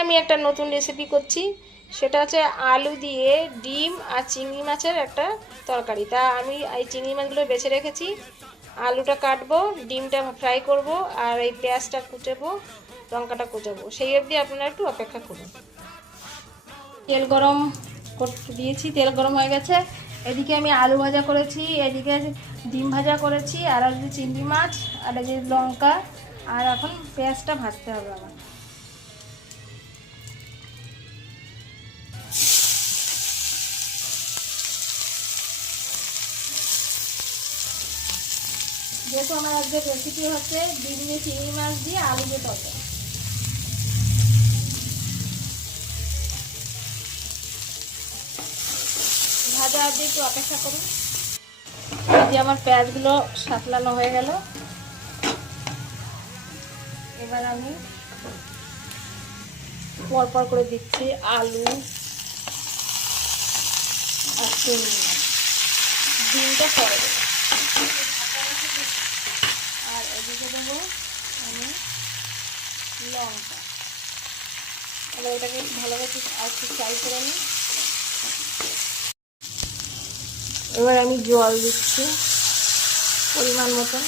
আমি একটা নতুন রেসিপি করছি, সেটা হচ্ছে আলু দিয়ে ডিম আর চিংড়ি মাছের একটা তরকারি। তা আমি এই চিংড়ি মাছগুলো বেছে রেখেছি, আলুটা কাটবো, ডিমটা ফ্রাই করব, আর এই পেঁয়াজটা কুচাবো, লঙ্কাটা কুচাবো। সেই অবধি আপনারা একটু অপেক্ষা করুন। তেল গরম করতে দিয়েছি, তেল গরম হয়ে গেছে। এদিকে আমি আলু ভাজা করেছি, এদিকে ডিম ভাজা করেছি, আর এদিকে চিংড়ি মাছ, আর এদিকে লঙ্কা, আর এখন পেঁয়াজটা ভাজতে হবে আমার। যেহেতু আমার আজকে রেসিপি হচ্ছে ডিম দিয়ে চিংড়ি মাছ দিয়ে আলু দিয়ে তরকারি। ভাজা আজকে একটু অপেক্ষা করুন। এই যে আমার পেঁয়াজগুলো সাতলানো হয়ে গেল। এবার আমি পরপর করে দিচ্ছি আলু আর চিংড়ি মাছ, ডিমটা পরে দেবো, আর এদিকে দেবো আমি লঙ্কা। এবার এটাকে ভালোভাবে আর একটু ফ্রাই করে নিই। এবার আমি জল দিচ্ছি পরিমাণ মতন,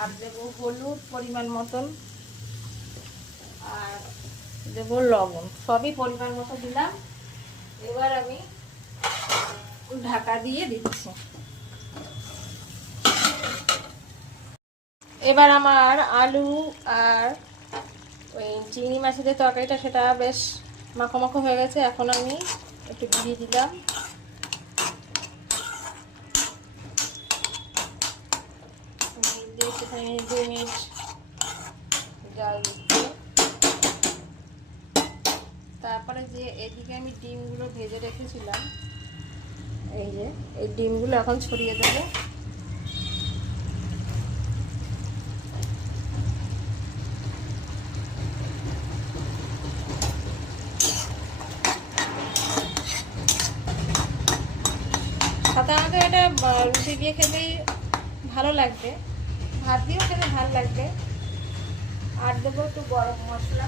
আর দেবো হলুদ পরিমাণ মতন, আর দেবো লবণ, সবই পরিমাণ মতো দিলাম। এবার আমি ঢাকা দিয়ে দিচ্ছি। এবার আমার আলু আর ওই চিংড়ি মাছের যে তরকারিটা, সেটা বেশ মাখো মাখো হয়ে গেছে। এখন আমি একটু ঘি দিলাম, সেখানে 2 মিনিট জাল দিচ্ছি। তারপরে যে এদিকে আমি ডিমগুলো ভেজে রেখেছিলাম, এই যে এই ডিমগুলো এখন ছড়িয়ে দেবো। সাধারণত এটা রুটি দিয়ে খেতেই ভালো লাগবে, ভাত দিয়েও খেতে ভালো লাগবে। আর দেবো একটু গরম মশলা।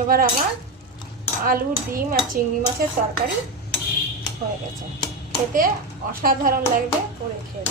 এবার আমার আলু, ডিম আর চিংড়ি মাছের তরকারি হয়ে গেছে। খেতে অসাধারণ লাগবে, করে খেয়ে